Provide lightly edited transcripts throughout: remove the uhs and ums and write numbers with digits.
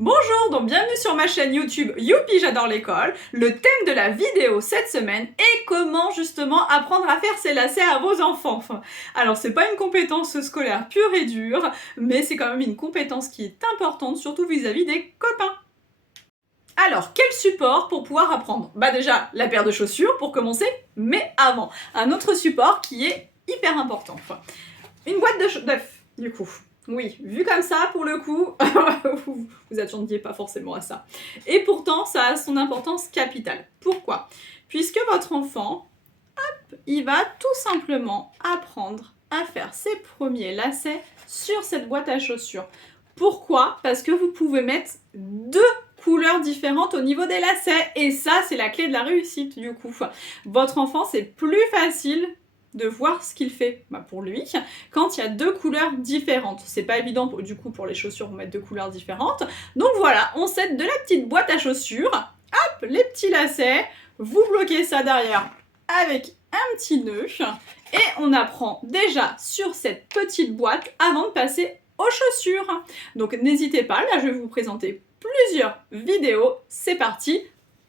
Bonjour, donc bienvenue sur ma chaîne YouTube Youpi j'adore l'école. Le thème de la vidéo cette semaine est comment justement apprendre à faire ses lacets à vos enfants. Alors c'est pas une compétence scolaire pure et dure, mais c'est quand même une compétence qui est importante, surtout vis-à-vis des copains. Alors, quel support pour pouvoir apprendre? Bah déjà, la paire de chaussures pour commencer, mais avant, un autre support qui est hyper important. Une boîte d'œufs, du coup. Oui, vu comme ça, pour le coup, vous attendiez pas forcément à ça. Et pourtant, ça a son importance capitale. Pourquoi? Puisque votre enfant, hop, il va tout simplement apprendre à faire ses premiers lacets sur cette boîte à chaussures. Pourquoi? Parce que vous pouvez mettre deux couleurs différentes au niveau des lacets. Et ça, c'est la clé de la réussite, du coup. Votre enfant, c'est plus facile de voir ce qu'il fait pour lui quand il y a deux couleurs différentes. C'est pas évident du coup pour les chaussures de mettre deux couleurs différentes. Donc voilà, on set de la petite boîte à chaussures. Hop, les petits lacets. Vous bloquez ça derrière avec un petit nœud. Et on apprend déjà sur cette petite boîte avant de passer aux chaussures. Donc n'hésitez pas, là je vais vous présenter plusieurs vidéos. C'est parti,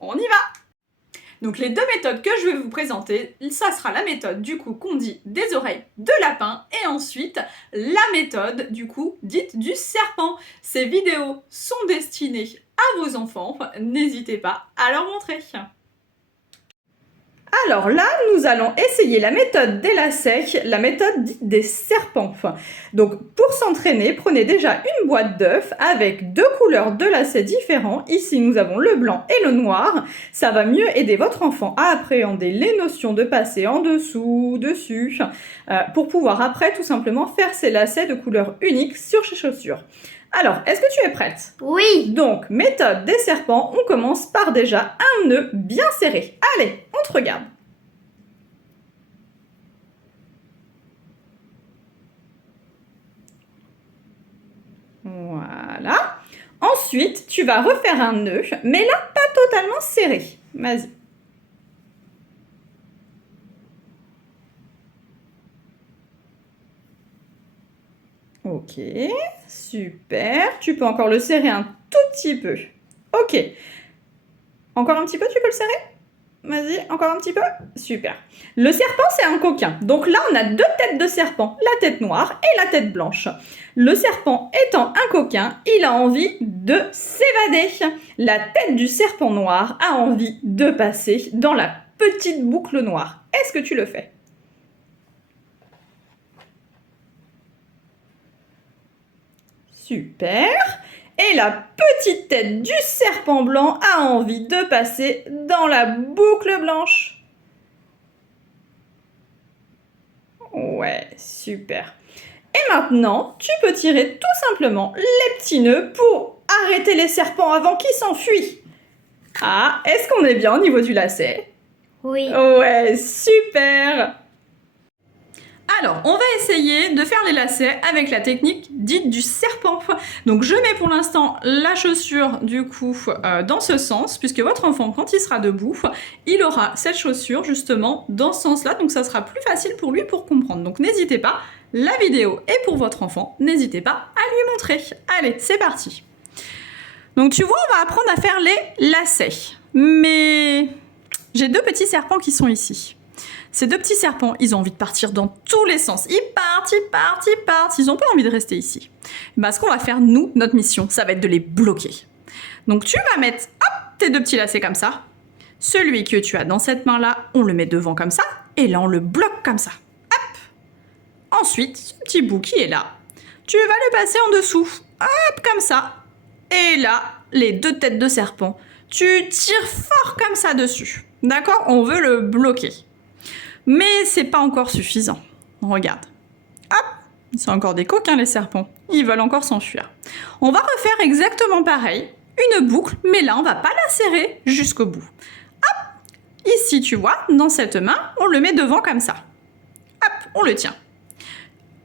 on y va! Donc les deux méthodes que je vais vous présenter, ça sera la méthode du coup qu'on dit des oreilles de lapin et ensuite la méthode du coup dite du serpent. Ces vidéos sont destinées à vos enfants, n'hésitez pas à leur montrer. Alors là, nous allons essayer la méthode des lacets, la méthode dite des serpents. Donc pour s'entraîner, prenez déjà une boîte d'œufs avec deux couleurs de lacets différents. Ici, nous avons le blanc et le noir. Ça va mieux aider votre enfant à appréhender les notions de passer en dessous, dessus, pour pouvoir après tout simplement faire ses lacets de couleur unique sur ses chaussures. Alors, est-ce que tu es prête? Oui. Donc, méthode des serpents, on commence par déjà un nœud bien serré. Allez, on te regarde. Voilà. Ensuite, tu vas refaire un nœud, mais là, pas totalement serré. Vas-y. Ok, super. Tu peux encore le serrer un tout petit peu. Ok. Encore un petit peu, tu peux le serrer? Vas-y, encore un petit peu. Super. Le serpent, c'est un coquin. Donc là, on a deux têtes de serpent, la tête noire et la tête blanche. Le serpent étant un coquin, il a envie de s'évader. La tête du serpent noir a envie de passer dans la petite boucle noire. Est-ce que tu le fais? Super. Et la petite tête du serpent blanc a envie de passer dans la boucle blanche. Ouais, super. Et maintenant, tu peux tirer tout simplement les petits nœuds pour arrêter les serpents avant qu'ils s'enfuient. Ah, est-ce qu'on est bien au niveau du lacet? Oui. Ouais, super! Alors, on va essayer de faire les lacets avec la technique dite du serpent. Donc, je mets pour l'instant la chaussure, du coup, dans ce sens, puisque votre enfant, quand il sera debout, il aura cette chaussure, justement, dans ce sens-là. Donc, ça sera plus facile pour lui pour comprendre. Donc, n'hésitez pas, la vidéo est pour votre enfant. N'hésitez pas à lui montrer. Allez, c'est parti. Donc, tu vois, on va apprendre à faire les lacets. Mais j'ai deux petits serpents qui sont ici. Ces deux petits serpents, ils ont envie de partir dans tous les sens. Ils partent, ils partent, ils partent. Ils n'ont pas envie de rester ici. Ce qu'on va faire, nous, notre mission, ça va être de les bloquer. Donc tu vas mettre, hop, tes deux petits lacets comme ça. Celui que tu as dans cette main-là, on le met devant comme ça. Et là, on le bloque comme ça. Hop. Ensuite, ce petit bout qui est là, tu vas le passer en dessous. Hop, comme ça. Et là, les deux têtes de serpent, tu tires fort comme ça dessus. D'accord? On veut le bloquer. Mais c'est pas encore suffisant. Regarde. Hop, c'est encore des coquins les serpents. Ils veulent encore s'enfuir. On va refaire exactement pareil. Une boucle, mais là on va pas la serrer jusqu'au bout. Hop, ici tu vois, dans cette main, on le met devant comme ça. Hop, on le tient.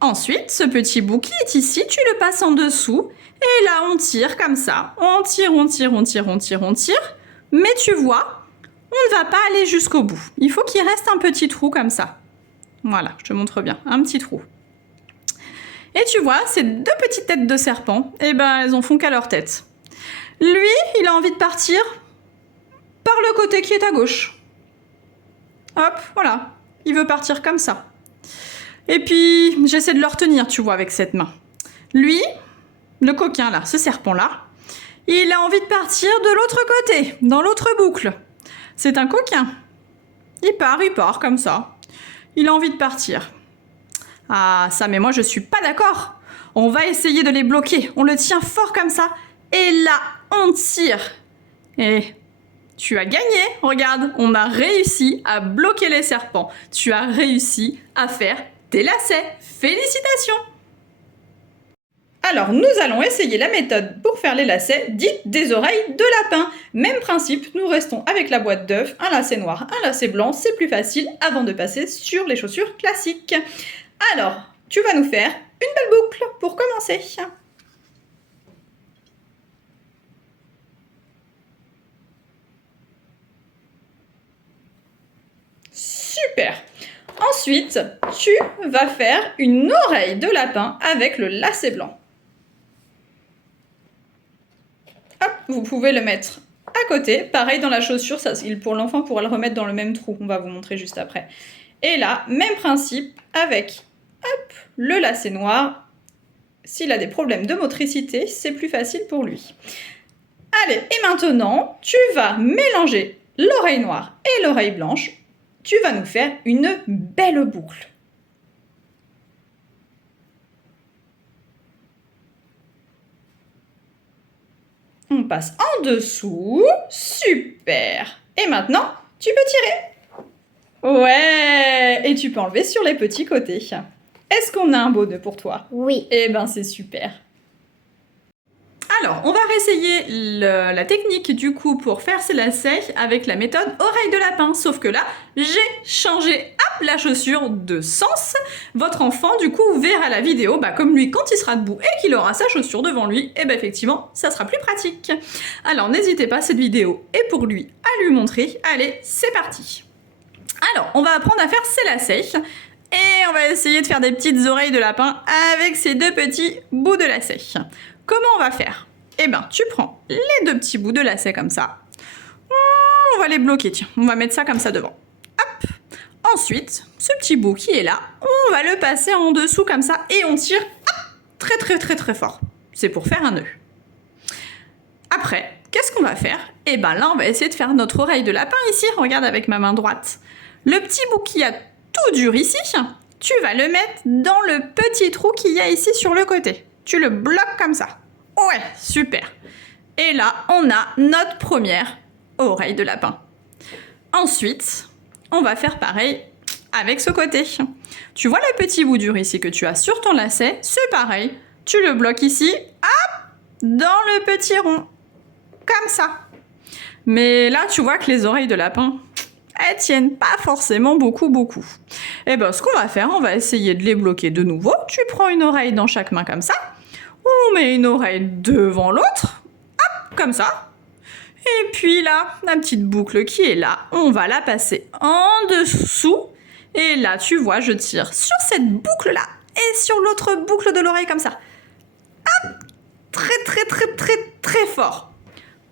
Ensuite, ce petit bout qui est ici, tu le passes en dessous. Et là on tire comme ça. On tire, on tire, on tire, on tire, on tire. Mais tu vois, on ne va pas aller jusqu'au bout. Il faut qu'il reste un petit trou comme ça. Voilà, je te montre bien, un petit trou. Et tu vois, ces deux petites têtes de serpent, elles en font qu'à leur tête. Lui, il a envie de partir par le côté qui est à gauche. Hop, voilà. Il veut partir comme ça. Et puis, j'essaie de le retenir, tu vois, avec cette main. Lui, le coquin là, ce serpent-là, il a envie de partir de l'autre côté, dans l'autre boucle. C'est un coquin. Il part comme ça. Il a envie de partir. Ah, ça, mais moi, je suis pas d'accord. On va essayer de les bloquer. On le tient fort comme ça. Et là, on tire. Et tu as gagné. Regarde, on a réussi à bloquer les serpents. Tu as réussi à faire tes lacets. Félicitations! Alors, nous allons essayer la méthode pour faire les lacets dite des oreilles de lapin. Même principe, nous restons avec la boîte d'œufs, un lacet noir, un lacet blanc, c'est plus facile avant de passer sur les chaussures classiques. Alors, tu vas nous faire une belle boucle pour commencer. Super! Ensuite, tu vas faire une oreille de lapin avec le lacet blanc. Hop, vous pouvez le mettre à côté. Pareil dans la chaussure, ça, pour l'enfant pourra le remettre dans le même trou. On va vous montrer juste après. Et là, même principe avec hop, le lacet noir. S'il a des problèmes de motricité, c'est plus facile pour lui. Allez, et maintenant, tu vas mélanger l'oreille noire et l'oreille blanche. Tu vas nous faire une belle boucle. On passe en dessous. Super. Et maintenant, tu peux tirer. Ouais. Et tu peux enlever sur les petits côtés. Est-ce qu'on a un beau nœud pour toi? Oui. Eh ben, c'est super. Alors, on va réessayer la technique du coup pour faire ces lacets avec la méthode oreille de lapin. Sauf que là, j'ai changé hop, la chaussure de sens. Votre enfant, du coup, verra la vidéo comme lui quand il sera debout et qu'il aura sa chaussure devant lui. Et bien effectivement, ça sera plus pratique. Alors, n'hésitez pas, cette vidéo est pour lui à lui montrer. Allez, c'est parti. Alors, on va apprendre à faire ces lacets. Et on va essayer de faire des petites oreilles de lapin avec ces deux petits bouts de lacets. Comment on va faire? Eh bien, tu prends les deux petits bouts de lacet comme ça. On va les bloquer, tiens. On va mettre ça comme ça devant. Hop. Ensuite, ce petit bout qui est là, on va le passer en dessous comme ça et on tire hop, très fort. C'est pour faire un nœud. Après, qu'est-ce qu'on va faire? Eh bien là, on va essayer de faire notre oreille de lapin ici. Regarde avec ma main droite. Le petit bout qui a tout dur ici, tu vas le mettre dans le petit trou qu'il y a ici sur le côté. Tu le bloques comme ça. Ouais, super. Et là, on a notre première oreille de lapin. Ensuite, on va faire pareil avec ce côté. Tu vois le petit bout dur ici que tu as sur ton lacet? C'est pareil. Tu le bloques ici, hop, dans le petit rond. Comme ça. Mais là, tu vois que les oreilles de lapin, elles tiennent pas forcément beaucoup. Et bien, ce qu'on va faire, on va essayer de les bloquer de nouveau. Tu prends une oreille dans chaque main comme ça. On met une oreille devant l'autre, hop, comme ça. Et puis là, la petite boucle qui est là, on va la passer en dessous. Et là, tu vois, je tire sur cette boucle-là et sur l'autre boucle de l'oreille comme ça. Hop, très fort.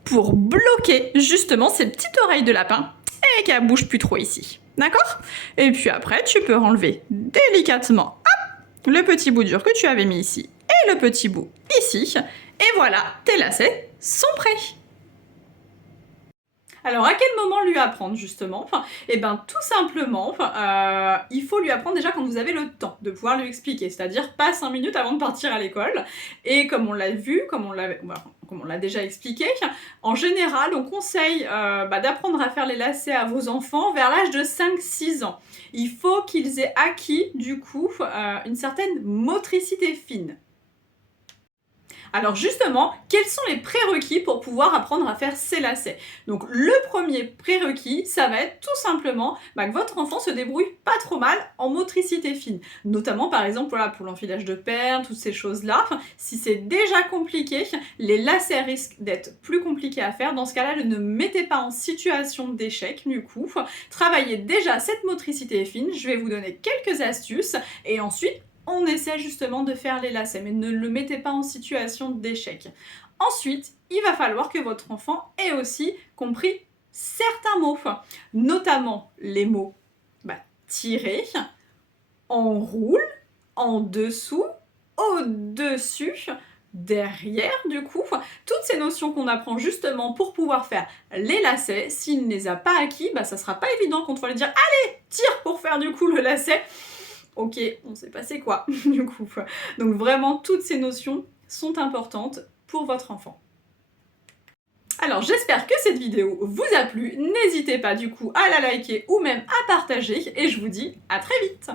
Pour bloquer justement ces petites oreilles de lapin et qu'elles ne bougent plus trop ici. D'accord? Et puis après, tu peux enlever délicatement, hop, le petit bout dur que tu avais mis ici. Et le petit bout ici. Et voilà, tes lacets sont prêts. Alors, à quel moment lui apprendre, justement? Eh bien, tout simplement, il faut lui apprendre déjà quand vous avez le temps de pouvoir lui expliquer, c'est-à-dire pas 5 minutes avant de partir à l'école. Et comme on l'a vu, comme on l'a déjà expliqué, en général, on conseille d'apprendre à faire les lacets à vos enfants vers l'âge de 5-6 ans. Il faut qu'ils aient acquis, du coup, une certaine motricité fine. Alors justement, quels sont les prérequis pour pouvoir apprendre à faire ces lacets? Donc le premier prérequis, ça va être tout simplement que votre enfant se débrouille pas trop mal en motricité fine. Notamment par exemple voilà, pour l'enfilage de perles, toutes ces choses-là. Si c'est déjà compliqué, les lacets risquent d'être plus compliqués à faire. Dans ce cas-là, ne mettez pas en situation d'échec du coup. Travaillez déjà cette motricité fine. Je vais vous donner quelques astuces et ensuite on essaie justement de faire les lacets, mais ne le mettez pas en situation d'échec. Ensuite, il va falloir que votre enfant ait aussi compris certains mots, notamment les mots tirer, enroule, en dessous, au-dessus, derrière du coup. Toutes ces notions qu'on apprend justement pour pouvoir faire les lacets, s'il ne les a pas acquis, ça sera pas évident quand on va lui dire « Allez, tire pour faire du coup le lacet !» Ok, on sait pas c'est quoi du coup. Donc vraiment, toutes ces notions sont importantes pour votre enfant. Alors j'espère que cette vidéo vous a plu, n'hésitez pas du coup à la liker ou même à partager et je vous dis à très vite.